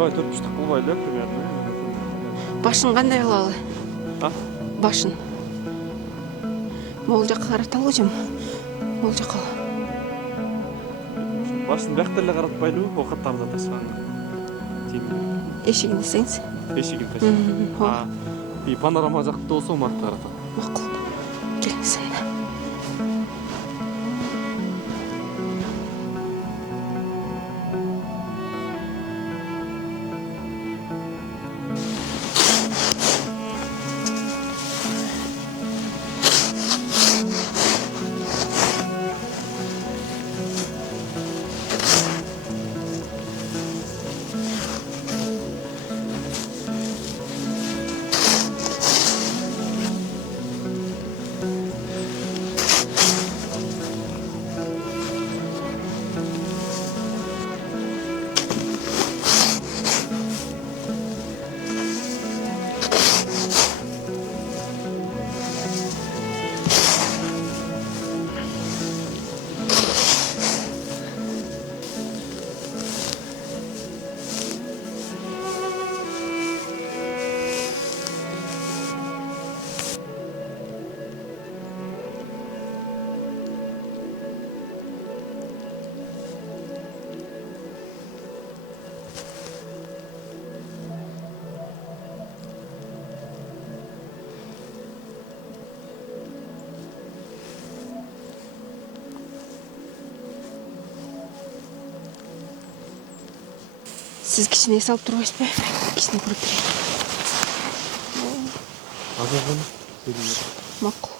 Ой, төртбұрыштық қылбайды, примерно. Башын қандай қылалы? А? Башын. Мол жаққа қараталы жем. Мол жаққа. Башын бәқтерлі қаратпайды, оқаттарды тасқан. Ешігін десеңіз? Ешігін тасқан. И панорама жақты осы омақты қаратады. Мақұл. Келіңіз сонда. Siz kişine hesap durmayız be. Kişine kurup durayım. Azabını. Makul.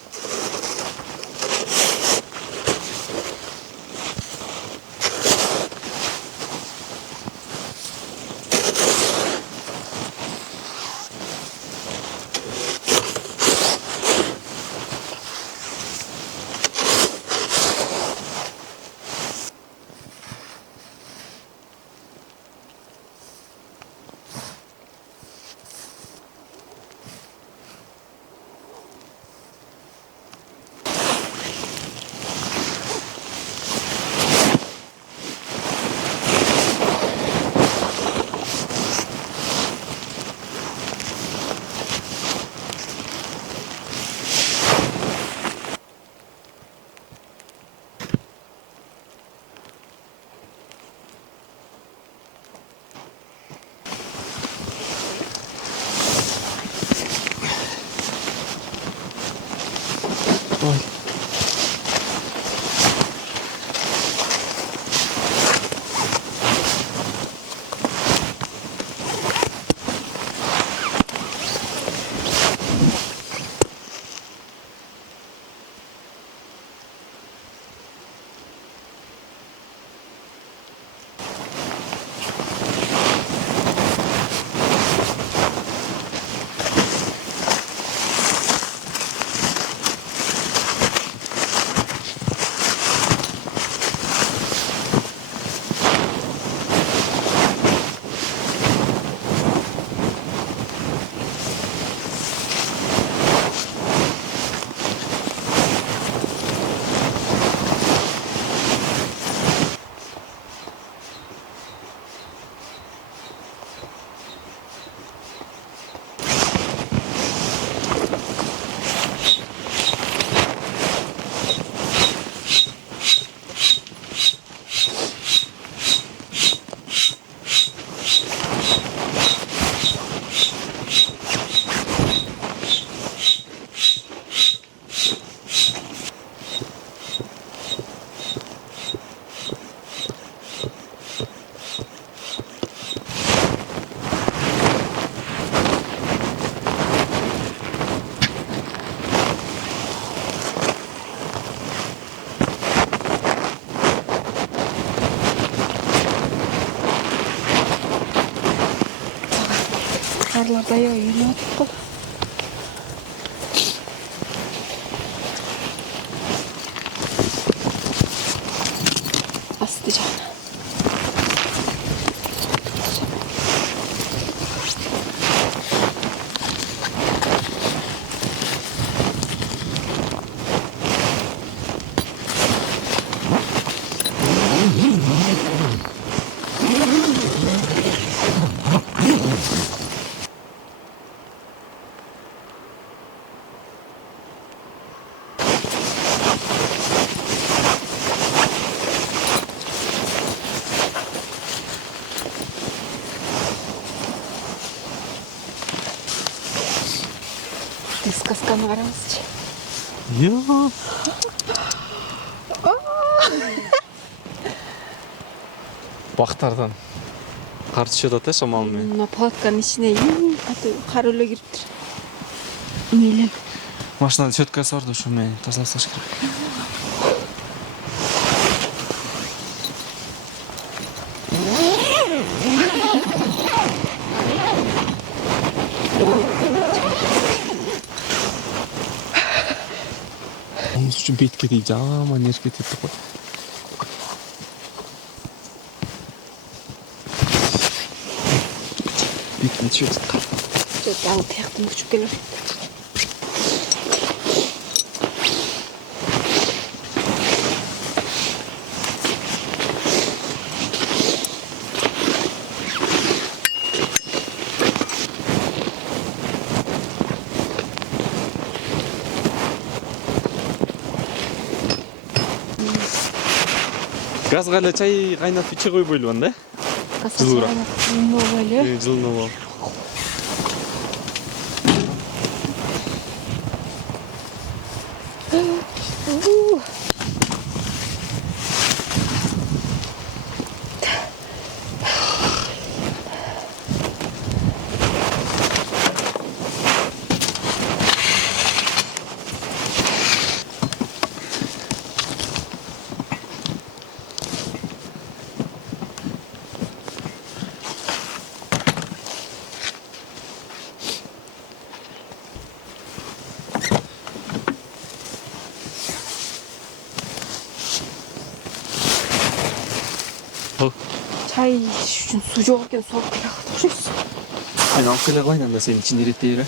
Қарларды аябай үйреніп отырық қой. Асты жағына. Сказканы қараңызшы. 이야. Бақтардан қар түсіп жатады шамалымен. Мына палатканың ішіне қар өле кіріп тұр. Нелен. Машинаның сөткасы бар ошомен тазалап салыш керек. Оның үшін бетке дейін жаман еріп кетеді ғой. Бетіне түсіп жатыр. Дағы таяқтың күшіп келер. Газға эле чай кайнатып иче койбойлу анда? Жылырақ. Жылынып ал. Çay үшін су жоқ екен, соғып келе жатыр. Мен алып келе қойын анда сенің ішінде реттей бері.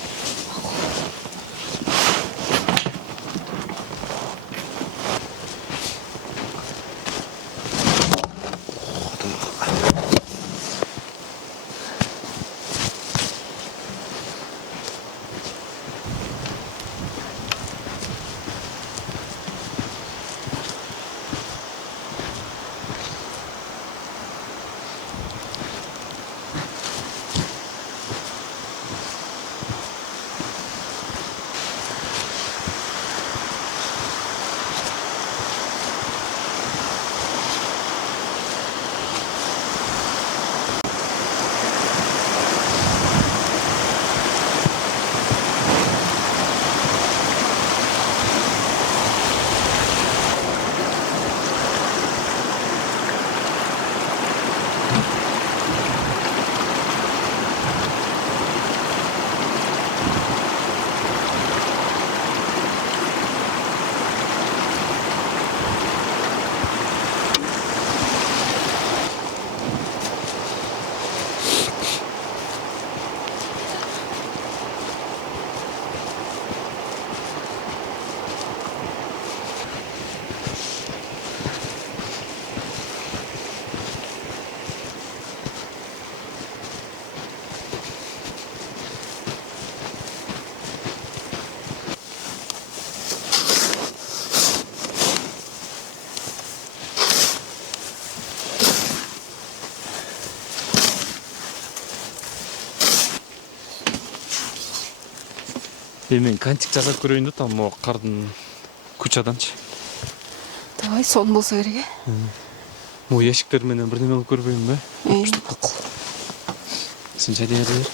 Мен кантик жасап көрейін деп там қардың кучаданчы. Давай, сон болса керек. Ящиктер менен бірдеме қылып көрбеймін бе? Мақұл. Сен жай дегенде бер.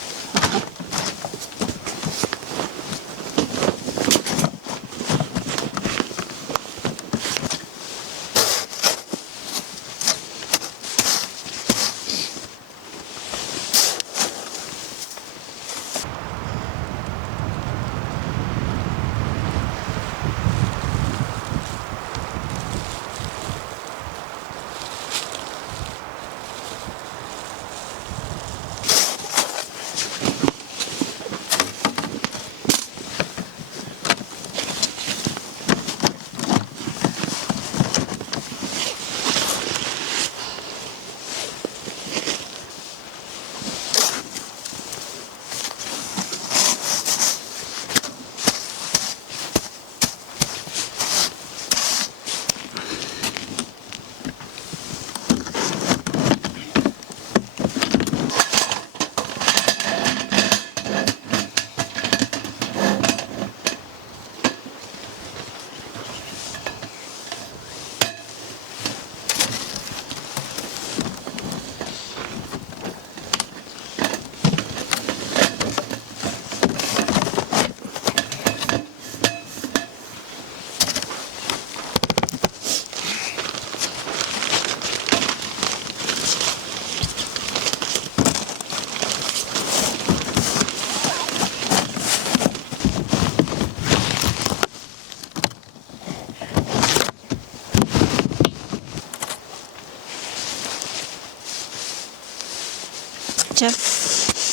Анча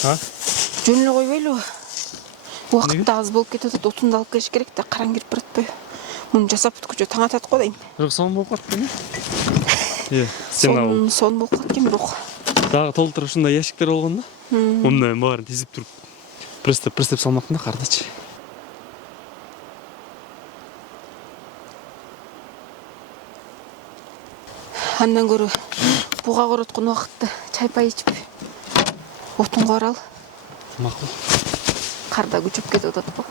А? жөн эле койбойлубу? Убакыт да аз болуп кетип атат. Отунду алып келиш керек да, караң кирип баратпайбы? Муну жасап бүткүчө таң атат го дейм. Бирок сон болуп калат экен. Иә, стена болуп. Сон болуп калат экен бирок. Дагы толтуруп ушундай ящиктер болгон да. Мунун баарын тизип туруп пристеп салмактын да, кардачы. Андан көрө буга короткон убакытты чайпай ичип отунга баралы. Макул. Карда күчөп кетип атат го.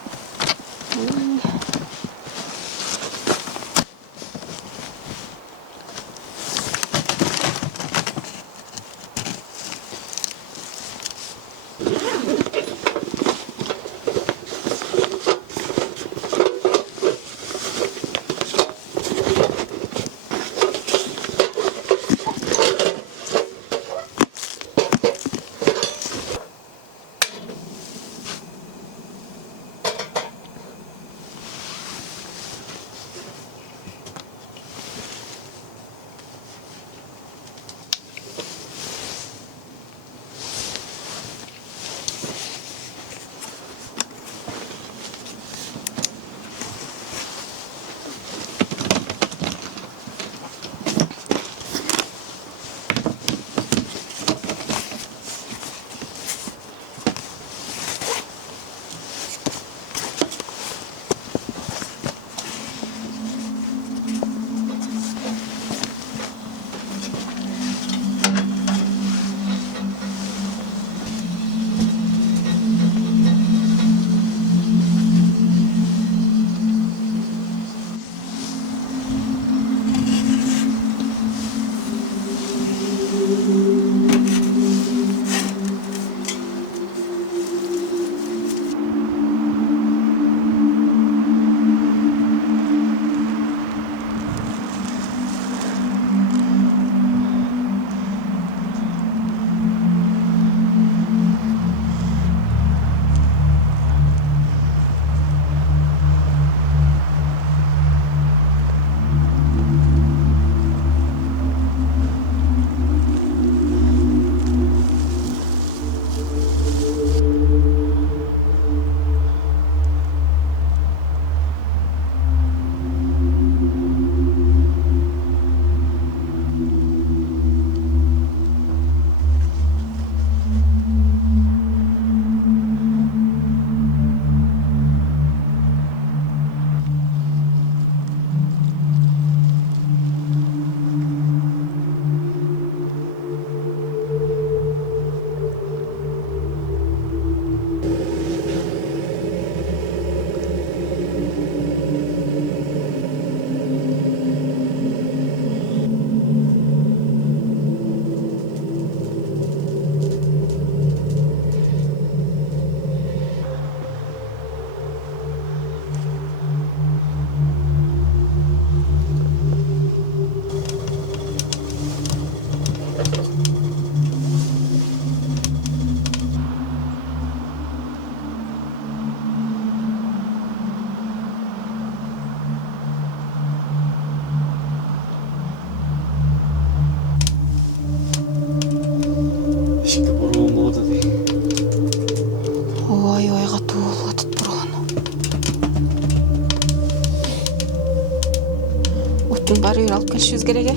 Бары үйір алып келішіміз керек, е?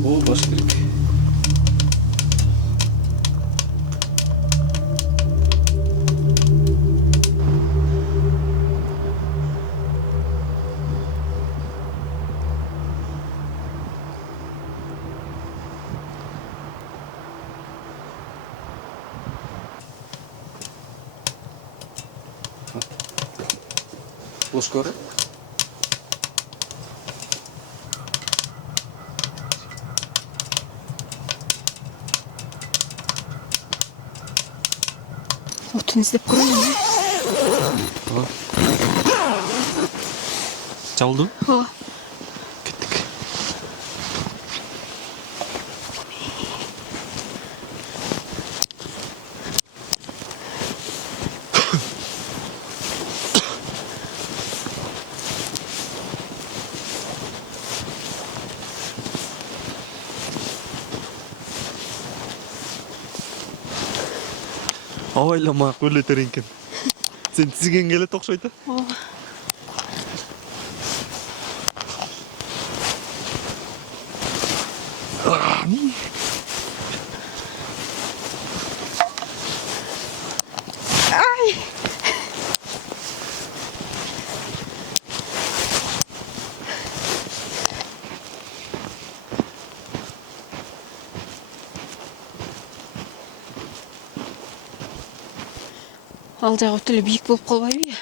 О, баш керек. Boş göre. Отун іздеп көрейін. Жабылды? Ооба. Кеттік. Абайламай-ақ өлетер екен. Сен тізген келет оқшайды? Ооба. Ай! Ал жағы өтілі биік болып қалбайбы?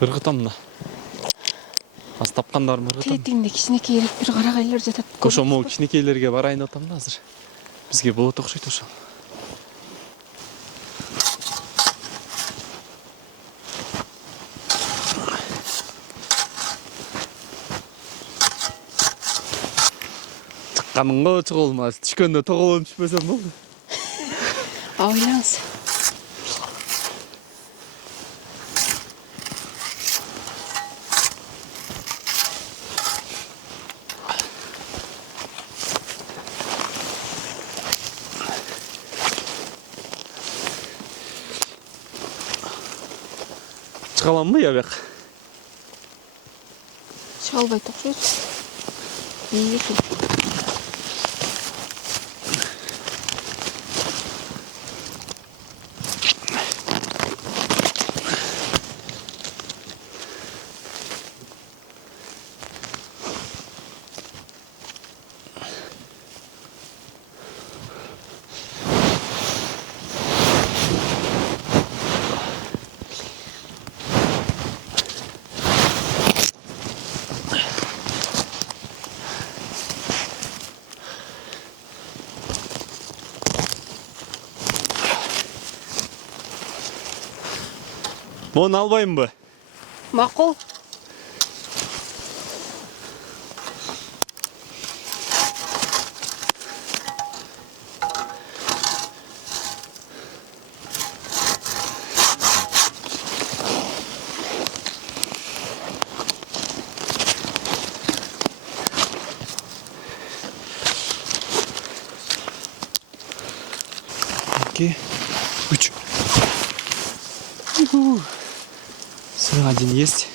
Ырғытам да. Аз тапқандарым ырғытам. Тетігінде кішінекей бір қарағайлар жатады. Ошо могу кичинекейлерге барайын атам да азыр. Бизге болот окшойт ошо. Чыкканыңга чыга болмас. Түшкөндө тоголонуп түшпөсөм болду. Ойлаңыз. Чыга аламбы я бияка? Шыға албайт окшойт. Биік екен. Мону албаймбы? Мақұл. Окей. Уч. Все, один есть.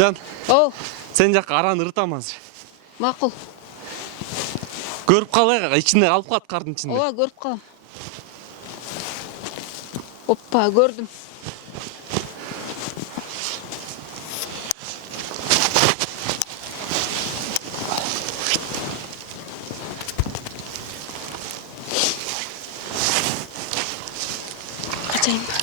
Жан, Оу, сен жаққа араны ырытам азыр. мақұл. Көріп қалайық, ішінде алып қалады қардың ішінде. Ооба, көріп қалам. Оппа, көрдім. Қачайын ба?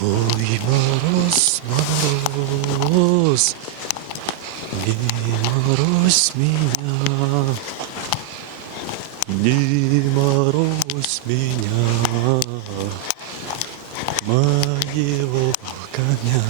Ой, мороз, мороз, не морозь меня, не морозь меня, моего коня.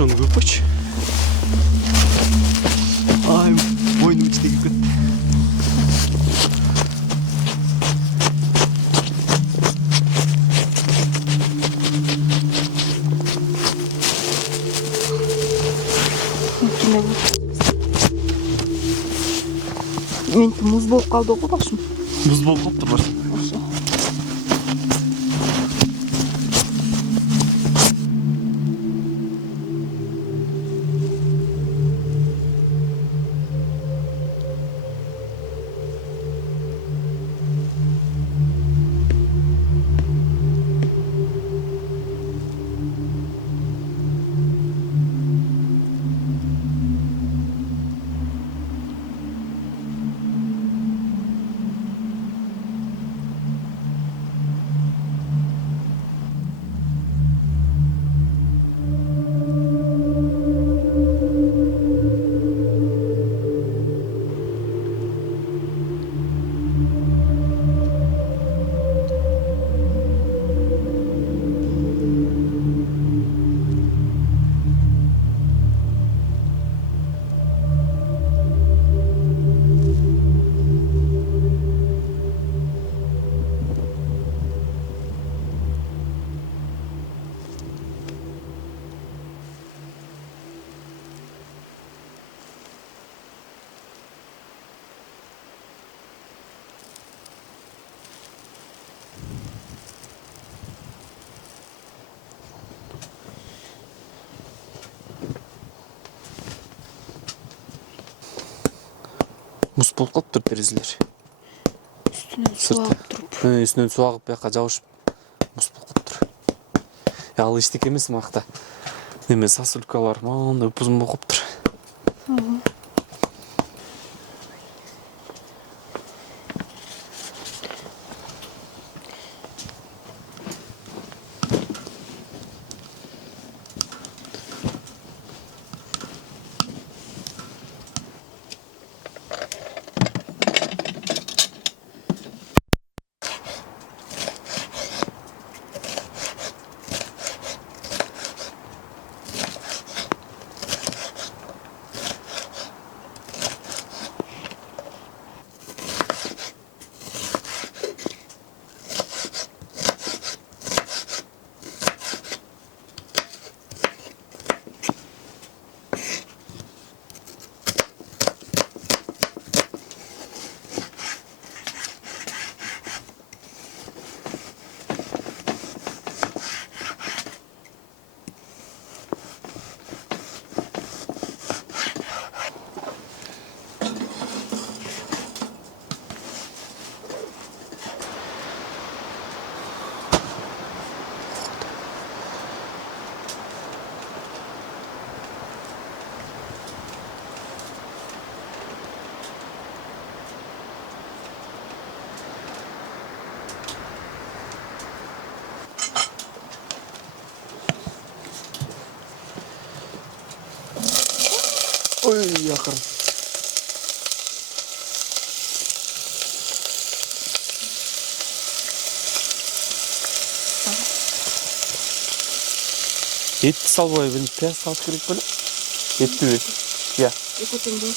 ошону көрүп койчу. Ай, бойдун ичине кирип кетти. Меники муз болуп калды го башым. Муз болуп калыптыр башым. Муз болуп калыптыр терезелер. Üstüne su Сырты. ағып тұрып. Үстүнөн суу агып бияка жабышып муз болуп калыптыр. Ал эчтеке эмес макта. Неме сосулькалар мындай upuzun болуп калыптыр. Ой, якын. Etти салбай бир пияз салыш керек беле? Еттиби? Я. Экотенде.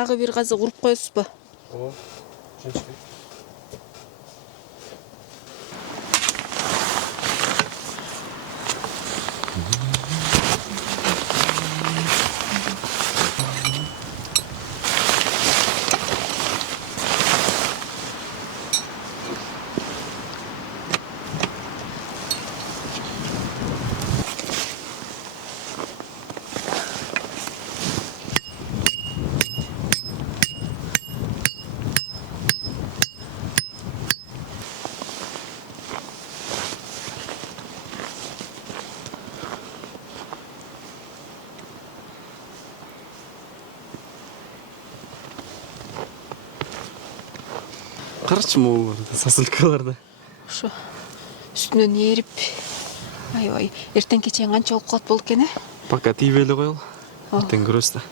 Ағы бір қазы ұрып қойсыз ба? О, женщина. Қарашы мол сосулькаларда. Ошо үстүнөн ерип. Ай, ертең кечен канча болуп калат болду экен, Пока тийбей эле коелу. Ертең көрөбүз да.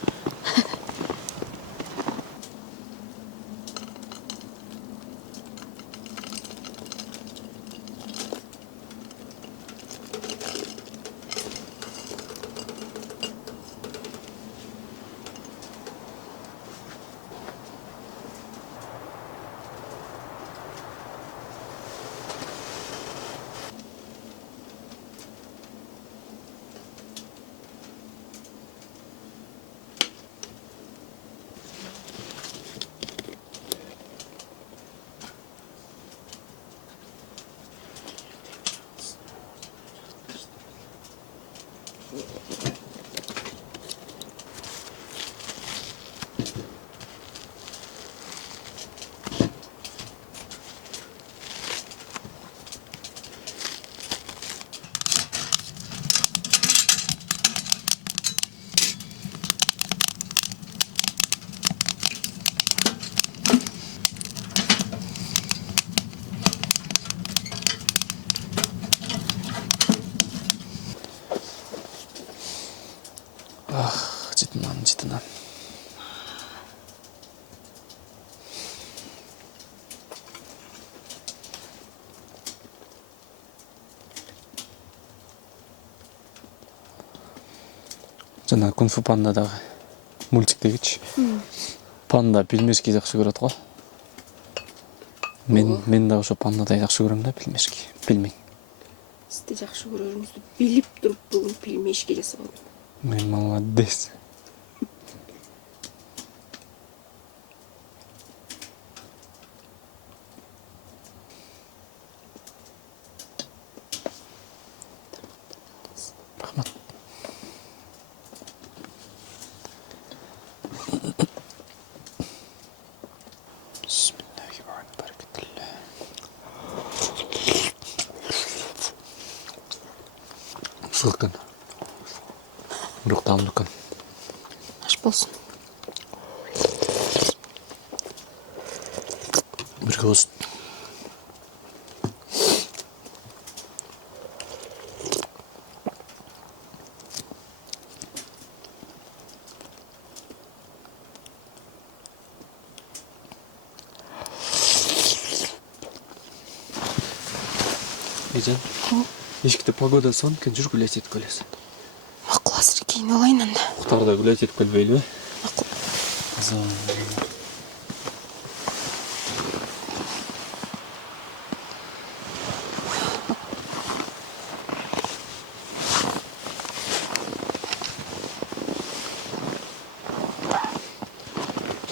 Жытынан. Жана Кунг-фу пандадагы мультиктегичи. Панда пельмешки жакшы көрөт го. Мен да ошо пандадай жакшы көрөм да пельмешки. Пельмень. Сизди жакшы көрөрүңүздү билип туруп бүгүн пельмешки жасап алдым. Мен молодец. Рахмат. Бисмиллахиррахманиррахим. Сылкын. Бирок таамдуу экен. Аш болсун. Бирге болсун. Ежен, ешкіде погода сон, кен жүр гулять етіп келесін. Макул азыр кийинип алайын анда. Мұхтарда гулять етіп келбейлі бе? Макул.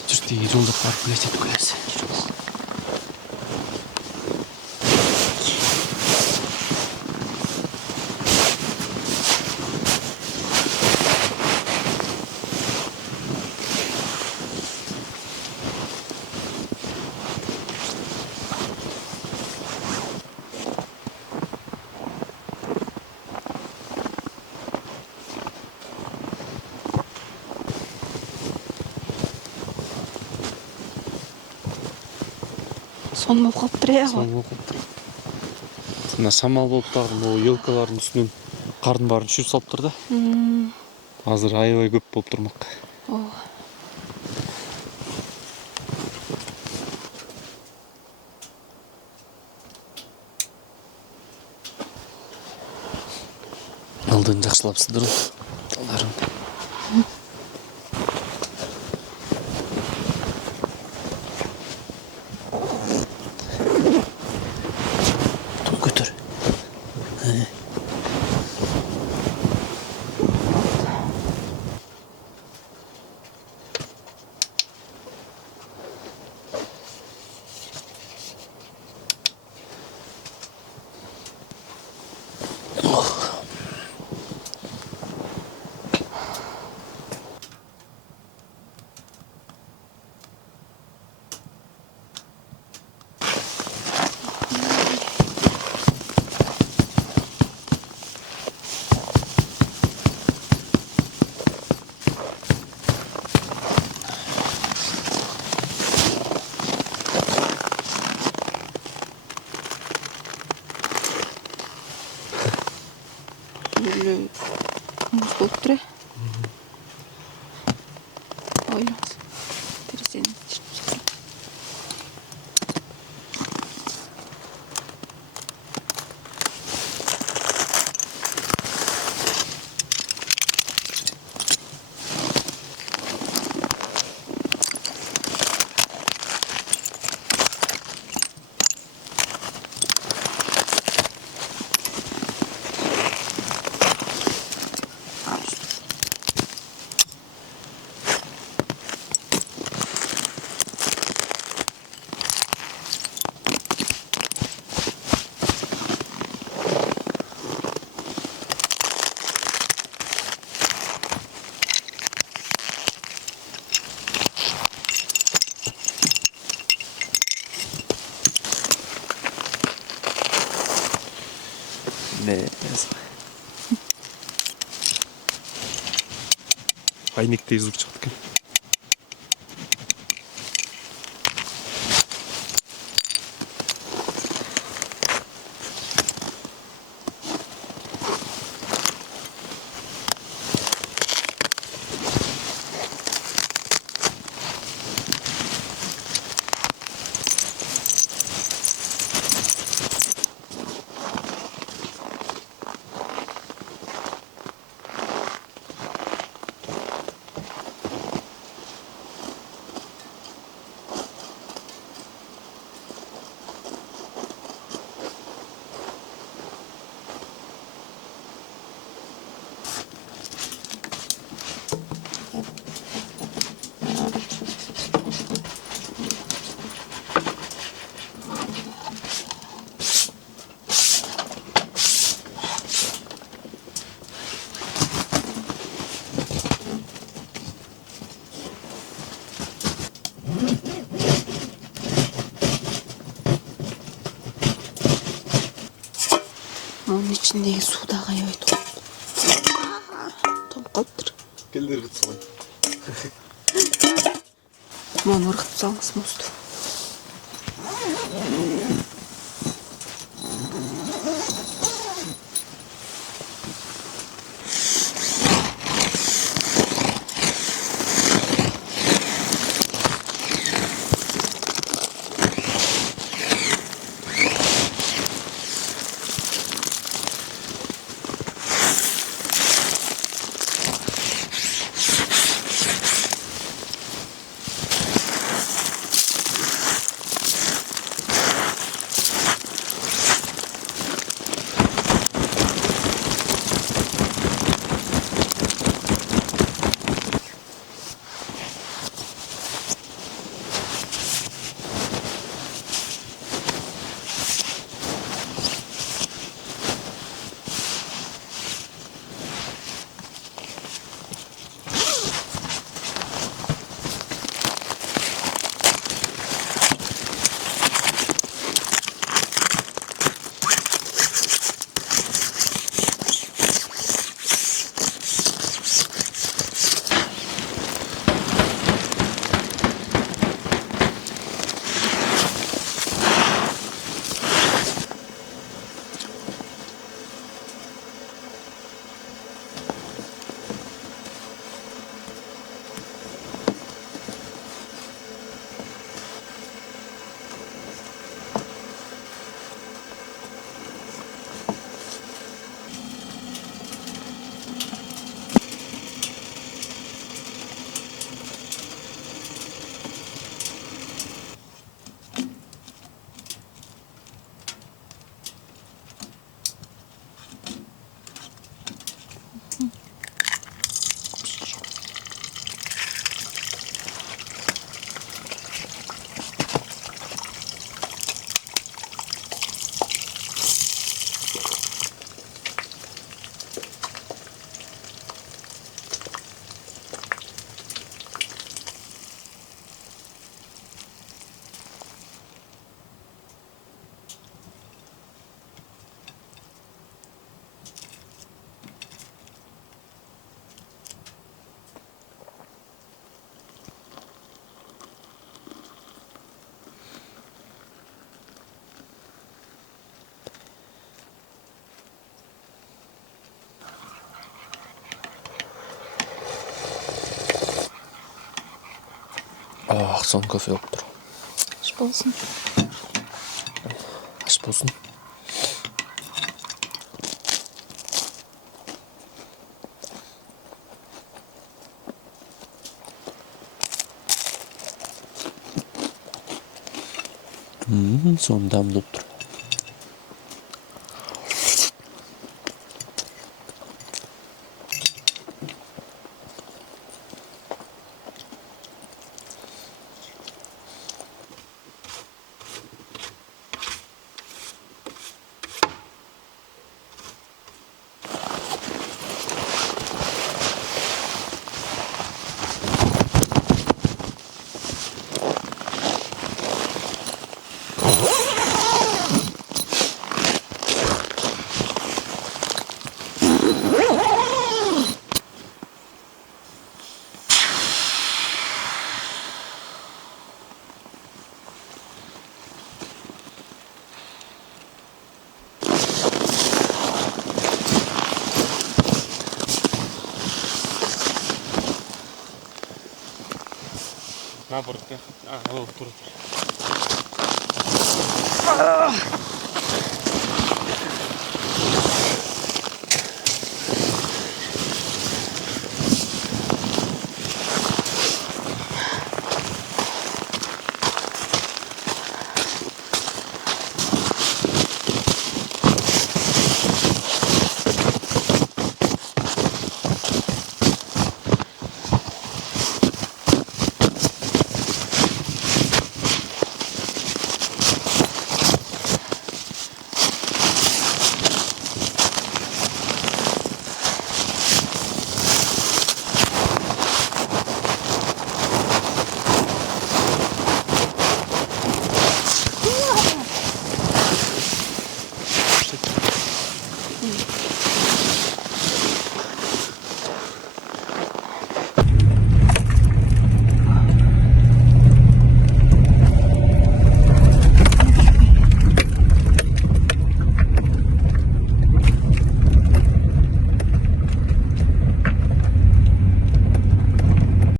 Жүртегі жолдап барып гулять етіп келесін. Сон болуп калыптыр э. Сон болуп калыптыр. Мына шамал болуп дагы могу елкалардын үстүнөн кардын баарын түшүрүп салыптыр да. Азыр аябай көп болуп турмак. Алдын жакшылап сыдырып талдарым. Muз болып тұр. Ойлаңыз. Терезені ашып. Ne? Айнектей звук чыгат экен. Onun içindeki su da kayıyor. Tom kaldır. Келдер кытсалай. Bunu ırkıt salыңыз mustu. Ақсон кофе болып тұр. Аш болсын. Аш болсын. Соның дәмді болып тұр. Наоборот, болып тұр.